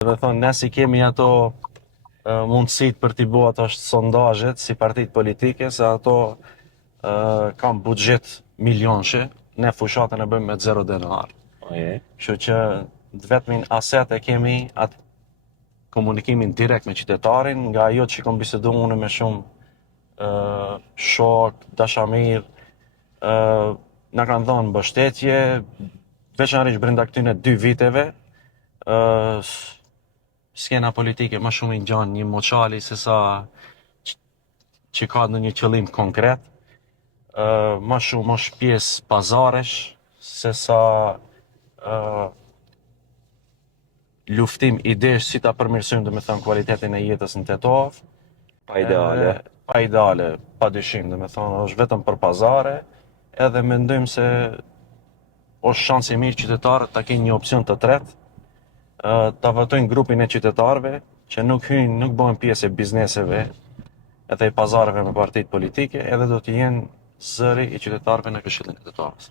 Dhe thonë, ne si kemi ato mundësit për t'i bo ato sondazhet si partit politike, se ato kam buxhet milionshë, ne fushatën e bëjmë me 0 denar. Kështu që vetmin aset e kemi atë komunikimin direkt me qytetarin, nga ajo që kom bisedu unë me shumë shok, dashamir, na kanë dhënë mbështetje, veçanërisht brenda këtyne 2 viteve, skena politike më shumë i ngjan një moçali se sa që ka në një qëllim konkret, më shumë është pjesë pazaresh se sa luftim idesh si ta përmirësojmë domethënë kualitetin e jetës në Tetov. Pa ideale. Pa ideale, pa dyshim, domethënë është vetëm për pazare, edhe mendojmë se është shans i mirë qytetarët ta kenë një opsion të tretë, ta votojnë grupin e qytetarëve që nuk bëhen pjesë e bizneseve edhe i pazareve me partitë politike, edhe do të jenë zëri i qytetarëve në Këshillin e Tetovës.